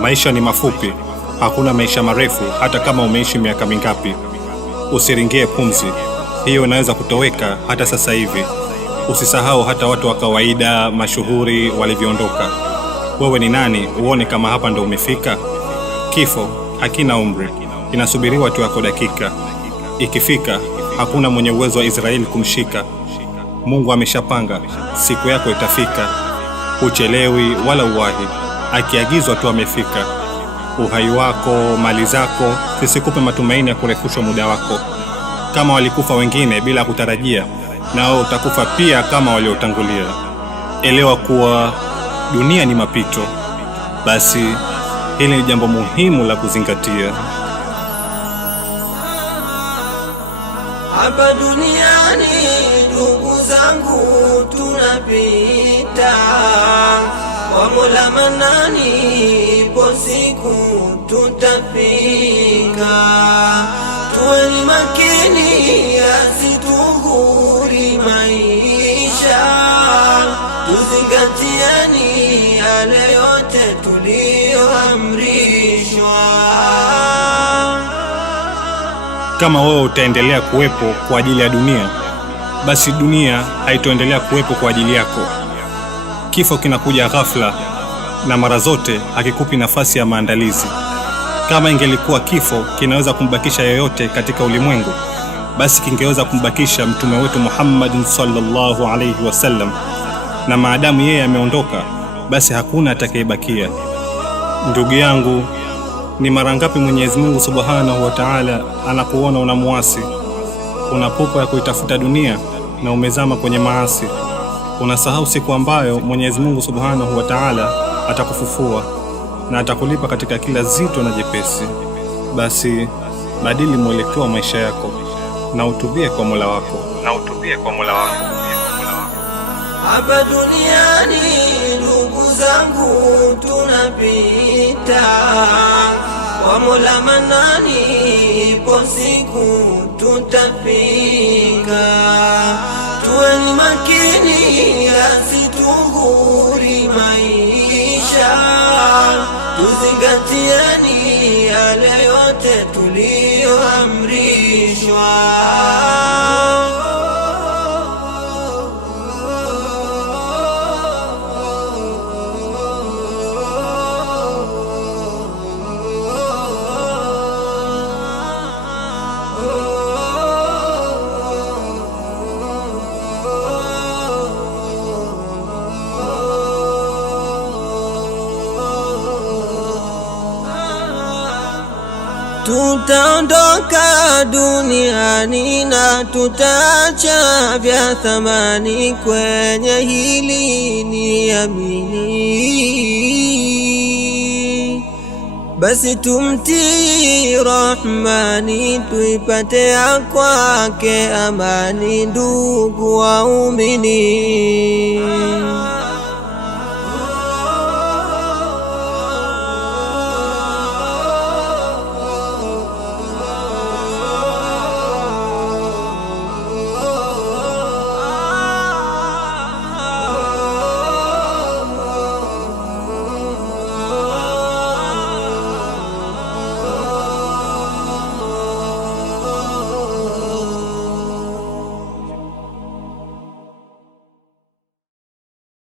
Maisha ni mafupi, hakuna maisha marefu hata kama umeishi miaka mingapi. Usiringie pumzi, hiyo inaweza kutoweka hata sasa hivi. Usisahau hata watu wa kawaida mashuhuri walivyoondoka. Wewe ni nani uone kama hapa ndo umefika? Kifo hakina umri, inasubiriwa tu yako dakika. Ikifika hakuna mwenye uwezo wa Israeli kumshika. Mungu ameshapanga, siku yako itafika. Uchelewi wala uwahi, akiagizwa tu amefika. Uhai wako, mali zako zisikupe matumaini ya kurefushwa muda wako. Kama walikufa wengine bila kutarajia, nao utakufa pia kama waliotangulia. Elewa kuwa dunia ni mapito. Basi hili ni jambo muhimu la kuzingatia. Hapa duniani ndugu zangu tunapita, kwa Mola Manani ipo siku tutafika. Tuweni makini asitughuri maisha, tuzingatieni yale yote tulioamrishwa. Kama wewe utaendelea kuwepo kwa ajili ya dunia, basi dunia haitoendelea kuwepo kwa ajili yako. Kifo kinakuja ghafla na mara zote hakikupi nafasi ya maandalizi. Kama ingelikuwa kifo kinaweza kumbakisha yoyote katika ulimwengu, basi kingeweza kumbakisha mtume wetu Muhammad sallallahu alayhi wasallam. Na maadamu yeye ameondoka, basi hakuna atakayebakia. Ndugu yangu, ni mara ngapi Mwenyezi Mungu Subhanahu wa Ta'ala anakuona unamuasi, una pupa ya kuitafuta dunia na umezama kwenye maasi. Unasahau siku ambayo Mwenyezi Mungu Subhanahu wa Ta'ala atakufufua na atakulipa katika kila zito na jepesi. Basi badili mwelekeo wa maisha yako na utubie kwa Mola wako. Hapa duniani ndugu zangu tunapita, kwa Mola Manani ipo siku tutafika. Tuweni makini asitughuri maisha, tuzingatieni yale yote tulioamrishwa. Tutaondoka duniani na tutaacha vya thamani, kwenye hili niamini. Basi tumtii Rahmani, tuipate ya kwake amani, ndugu waumini.